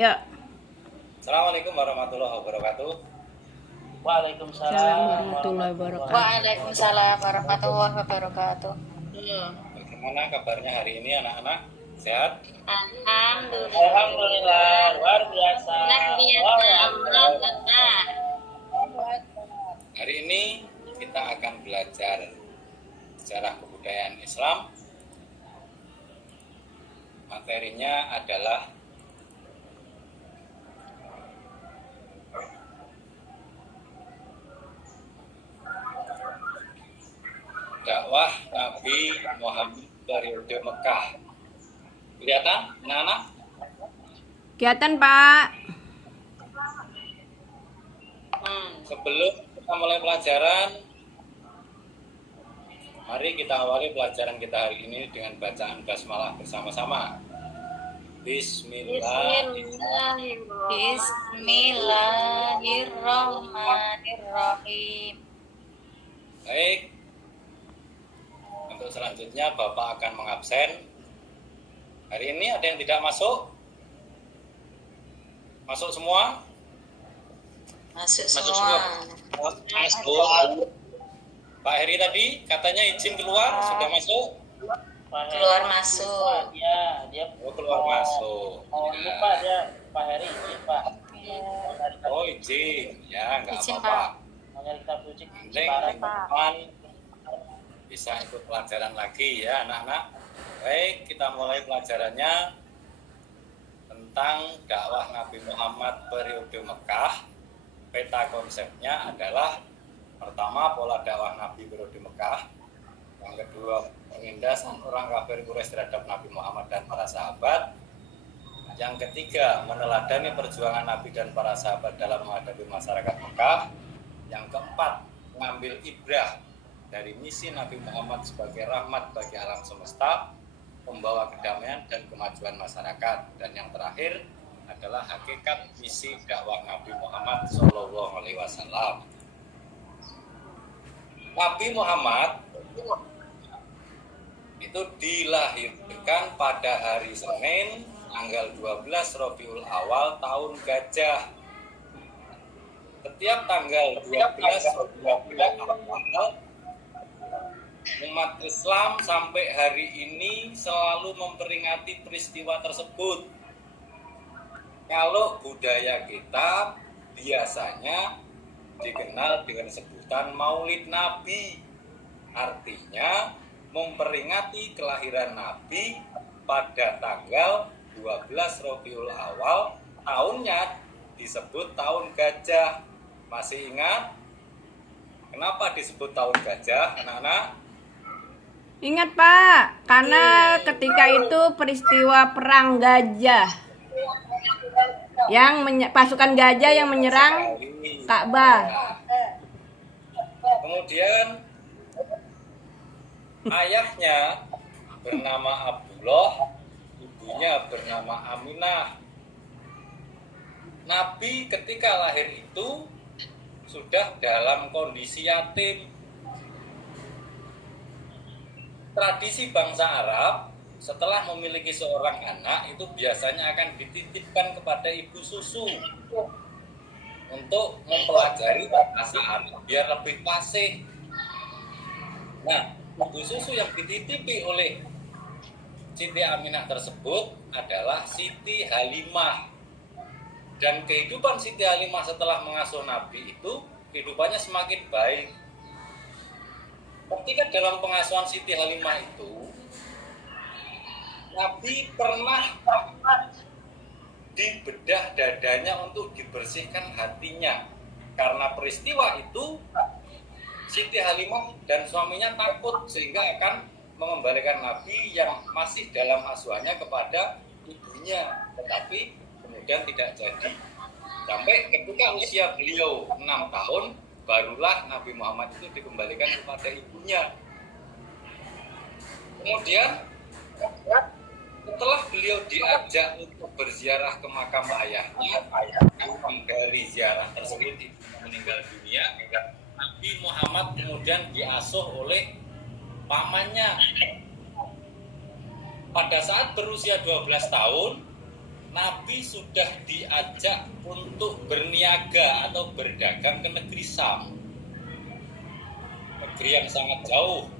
Yuk. Assalamualaikum warahmatullahi wabarakatuh. Waalaikumsalam warahmatullahi wabarakatuh. Waalaikumsalam warahmatullahi wabarakatuh. Bagaimana kabarnya hari ini anak-anak? Sehat? Alhamdulillah, luar biasa. Hari ini kita akan belajar sejarah kebudayaan Islam. Materinya adalah dakwah Nabi Muhammad periode Mekah. Kelihatan, anak-anak? Kelihatan, Pak. Sebelum kita mulai pelajaran, mari kita awali pelajaran kita hari ini dengan bacaan basmalah bersama-sama. Bismillahirrahmanirrahim. Baik. Untuk selanjutnya Bapak akan mengabsen. Hari ini ada yang tidak masuk? Masuk semua? Masuk semua. Masuk. Pak Heri tadi katanya izin keluar, sudah masuk? Keluar masuk. Ya, dia Keluar masuk. Oh, Ya. Pak, dia Pak Heri izin, Pak. Oh izin, ya nggak Izin, apa-apa. Hanya kita suci Penting Ciparai. teman-teman bisa ikut pelajaran lagi ya anak-anak. Baik, kita mulai pelajarannya tentang dakwah Nabi Muhammad periode Mekah. Peta konsepnya adalah pertama pola dakwah Nabi periode Mekah, yang kedua penindasan orang kafir Quraisy terhadap Nabi Muhammad dan para sahabat, yang ketiga meneladani perjuangan Nabi dan para sahabat dalam menghadapi masyarakat Mekah, yang keempat mengambil ibrah dari misi Nabi Muhammad sebagai rahmat bagi alam semesta, membawa kedamaian dan kemajuan masyarakat, dan yang terakhir adalah hakikat misi dakwah Nabi Muhammad Shallallahu Alaihi Wasallam. Nabi Muhammad itu dilahirkan pada hari Senin tanggal 12 Rabiul Awal tahun Gajah. Setiap tanggal 12 Rabiul Awal umat Islam sampai hari ini selalu memperingati peristiwa tersebut. Kalau budaya kita biasanya dikenal dengan sebutan Maulid Nabi, artinya memperingati kelahiran Nabi pada tanggal 12 Rabiul Awal, tahunnya disebut tahun gajah. Masih ingat? Kenapa disebut tahun gajah, anak-anak? Ingat, Pak, karena ketika itu peristiwa perang gajah. Pasukan gajah yang menyerang Ka'bah. Kemudian ayahnya bernama Abdullah, ibunya bernama Aminah. Nabi ketika lahir itu sudah dalam kondisi yatim. Tradisi bangsa Arab setelah memiliki seorang anak itu biasanya akan dititipkan kepada ibu susu untuk mempelajari bahasa Arab biar lebih fasih. Nah, ibu susu yang dititipi oleh Siti Aminah tersebut adalah Siti Halimah. Dan kehidupan Siti Halimah setelah mengasuh Nabi itu kehidupannya semakin baik. Ketika dalam pengasuhan Siti Halimah itu Nabi pernah dibedah dadanya untuk dibersihkan hatinya. Karena peristiwa itu Siti Halimah dan suaminya takut sehingga akan mengembalikan Nabi yang masih dalam asuhannya kepada ibunya, tetapi kemudian tidak jadi. Sampai ketika usia beliau 6 tahun barulah Nabi Muhammad itu dikembalikan kepada ibunya. Kemudian setelah beliau diajak untuk berziarah ke makam ayahnya, dari ziarah tersebut meninggal dunia, Nabi Muhammad kemudian diasuh oleh pamannya. Pada saat berusia 12 tahun, Nabi sudah diajak untuk berniaga atau berdagang ke negeri Syam, negeri yang sangat jauh.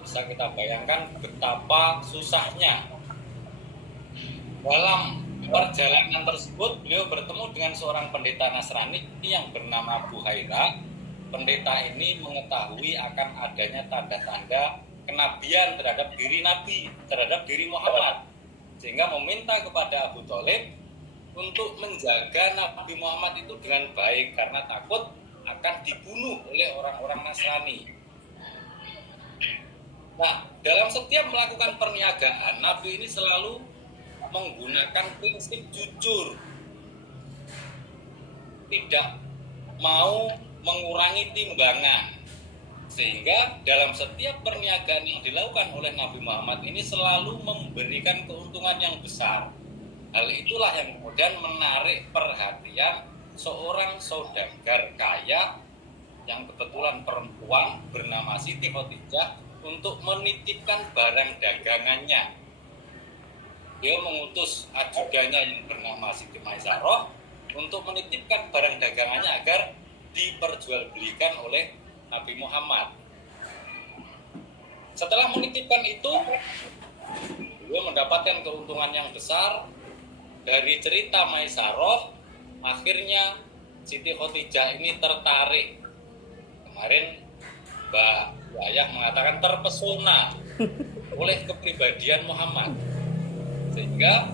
Bisa kita bayangkan betapa susahnya. Dalam perjalanan tersebut, beliau bertemu dengan seorang pendeta Nasrani yang bernama Buhaira. Pendeta ini mengetahui akan adanya tanda-tanda kenabian terhadap diri Nabi, terhadap diri Muhammad, sehingga meminta kepada Abu Thalib untuk menjaga Nabi Muhammad itu dengan baik karena takut akan dibunuh oleh orang-orang Nasrani. Nah, dalam setiap melakukan perniagaan, Nabi ini selalu menggunakan prinsip jujur, tidak mau mengurangi timbangan, sehingga dalam setiap perniagaan yang dilakukan oleh Nabi Muhammad ini selalu memberikan keuntungan yang besar. Hal itulah yang kemudian menarik perhatian seorang saudagar kaya yang kebetulan perempuan bernama Siti Khadijah untuk menitipkan barang dagangannya. Dia mengutus ajudannya yang bernama Siti Maisarah untuk menitipkan barang dagangannya agar diperjualbelikan oleh Nabi Muhammad. Setelah menitipkan itu, beliau mendapatkan keuntungan yang besar. Dari cerita Maisarah, akhirnya Siti Khadijah ini tertarik. Kemarin Mbak Yayah mengatakan terpesona oleh kepribadian Muhammad, sehingga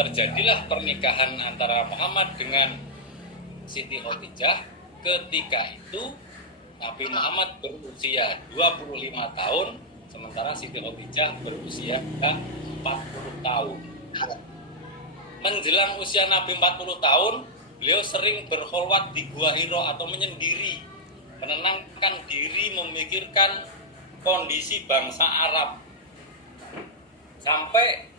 terjadilah pernikahan antara Muhammad dengan Siti Khadijah. Ketika itu Nabi Muhammad berusia 25 tahun, sementara Siti Khadijah berusia 40 tahun. Menjelang usia Nabi 40 tahun, beliau sering berkholwat di Gua Hira atau menyendiri, menenangkan diri, memikirkan kondisi bangsa Arab. Sampai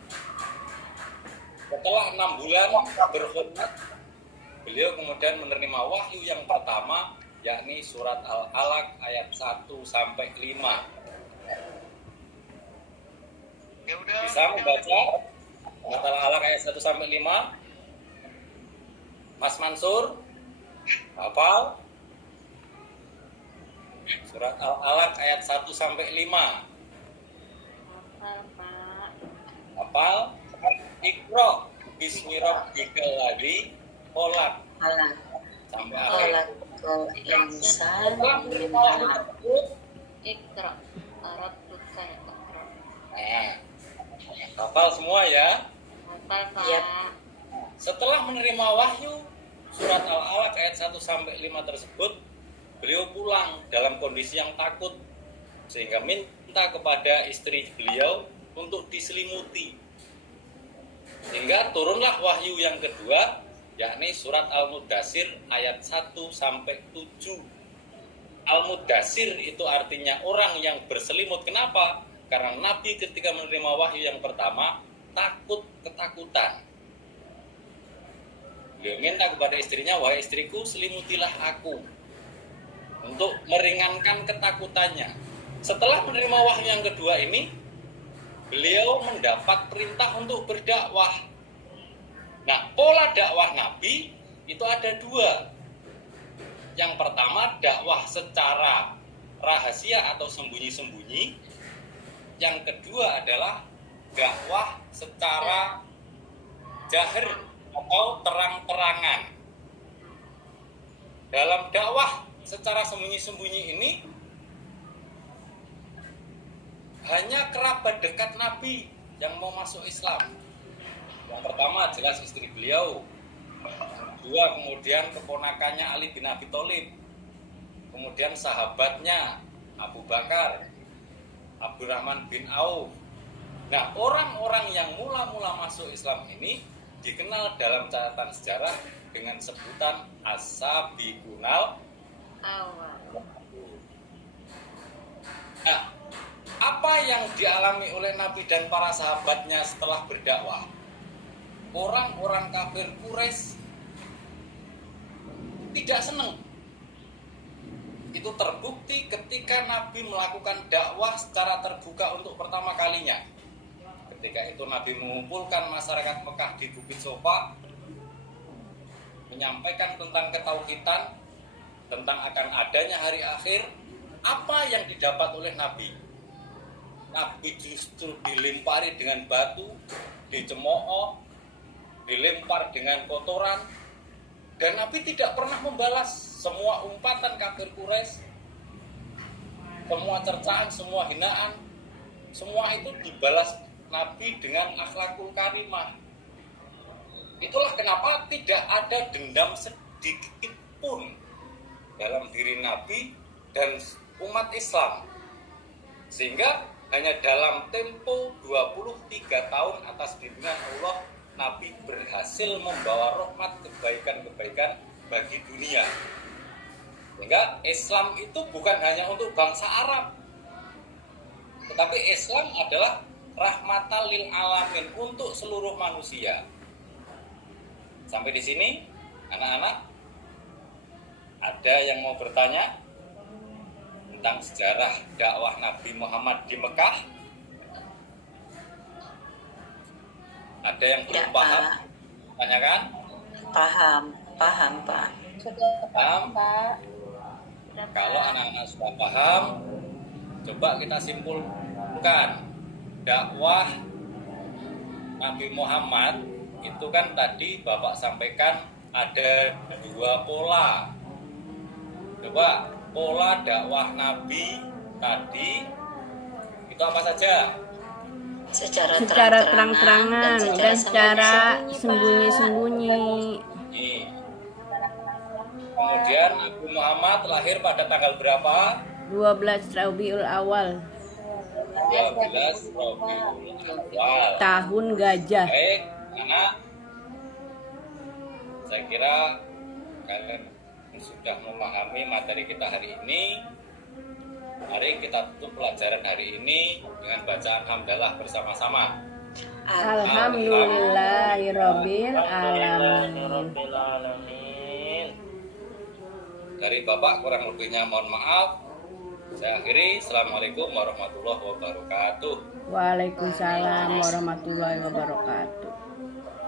setelah 6 bulan berkholwat, beliau kemudian menerima wahyu yang pertama, yakni surat Al-Alaq ayat 1-5. Bisa membaca surat Al-Alaq ayat 1-5? Mas Mansur hafal? Surat Al-Alaq ayat 1-5. Hafal? Iqra bismi rabbikal ladzi khalaq. Sampai akhir. Insan Iqra Arab bukan Iqra. Nah, hafal semua ya? Hafal Pak. Yep. Setelah menerima wahyu surat Al-Alaq ayat 1-5 tersebut, beliau pulang dalam kondisi yang takut, sehingga minta kepada istri beliau untuk diselimuti. Sehingga turunlah wahyu yang kedua, yakni surat Al-Mudassir ayat 1-7. Al-Mudassir itu artinya orang yang berselimut. Kenapa? Karena Nabi ketika menerima wahyu yang pertama ketakutan. Beliau minta kepada istrinya, wahai istriku, selimutilah aku, untuk meringankan ketakutannya. Setelah menerima wahyu yang kedua ini, beliau mendapat perintah untuk berdakwah. Nah, pola dakwah Nabi itu ada dua. Yang pertama, dakwah secara rahasia atau sembunyi-sembunyi. Yang kedua adalah dakwah secara jahir atau terang-terangan. Dalam dakwah secara sembunyi-sembunyi ini, hanya kerabat dekat Nabi yang mau masuk Islam. Yang pertama jelas istri beliau, kedua kemudian keponakannya Ali bin Abi Thalib, kemudian sahabatnya Abu Bakar, Abdurrahman bin Auf. Nah, orang-orang yang mula-mula masuk Islam ini dikenal dalam catatan sejarah dengan sebutan as-sabiqunal Awal. Nah, apa yang dialami oleh Nabi dan para sahabatnya setelah berdakwah? Orang-orang kafir Quraisy tidak senang. Itu terbukti ketika Nabi melakukan dakwah secara terbuka untuk pertama kalinya. Ketika itu Nabi mengumpulkan masyarakat Mekah di Bukit Sofa, menyampaikan tentang ketauhidan, tentang akan adanya hari akhir. Apa yang didapat oleh Nabi? Nabi justru dilempari dengan batu, dicemooh, dilempar dengan kotoran, dan Nabi tidak pernah membalas semua umpatan kafir Quraisy, semua cercaan, semua hinaan, semua itu dibalas Nabi dengan akhlakul karimah. Itulah kenapa tidak ada dendam sedikit pun dalam diri Nabi dan umat Islam. Sehingga hanya dalam tempo 23 tahun atas bimbingan Allah, Nabi berhasil membawa rahmat kebaikan-kebaikan bagi dunia. Sehingga Islam itu bukan hanya untuk bangsa Arab, tetapi Islam adalah rahmatan lil alamin, untuk seluruh manusia. Sampai di sini, anak-anak, ada yang mau bertanya tentang sejarah dakwah Nabi Muhammad di Mekah? Ada yang belum paham? Tanyakan. Paham Pak. Paham? Kalau anak-anak sudah paham, coba kita simpulkan. Dakwah Nabi Muhammad itu kan tadi Bapak sampaikan ada 2 pola. Coba pola dakwah Nabi tadi itu apa saja? Secara terang-terangan dan secara sembunyi-sembunyi. Kemudian Nabi Muhammad lahir pada tanggal berapa? 12 Rabiul Awal, 12 Rabiul Awal. tahun gajah. Baik, anak. Saya kira kalian sudah memahami materi kita hari ini. Mari kita tutup pelajaran hari ini dengan bacaan hamdalah bersama-sama. Alhamdulillahirabbil alamin. Rabbil alamin. Dari Bapak kurang lebihnya mohon maaf. Saya akhiri. Assalamualaikum warahmatullahi wabarakatuh. Waalaikumsalam warahmatullahi wabarakatuh.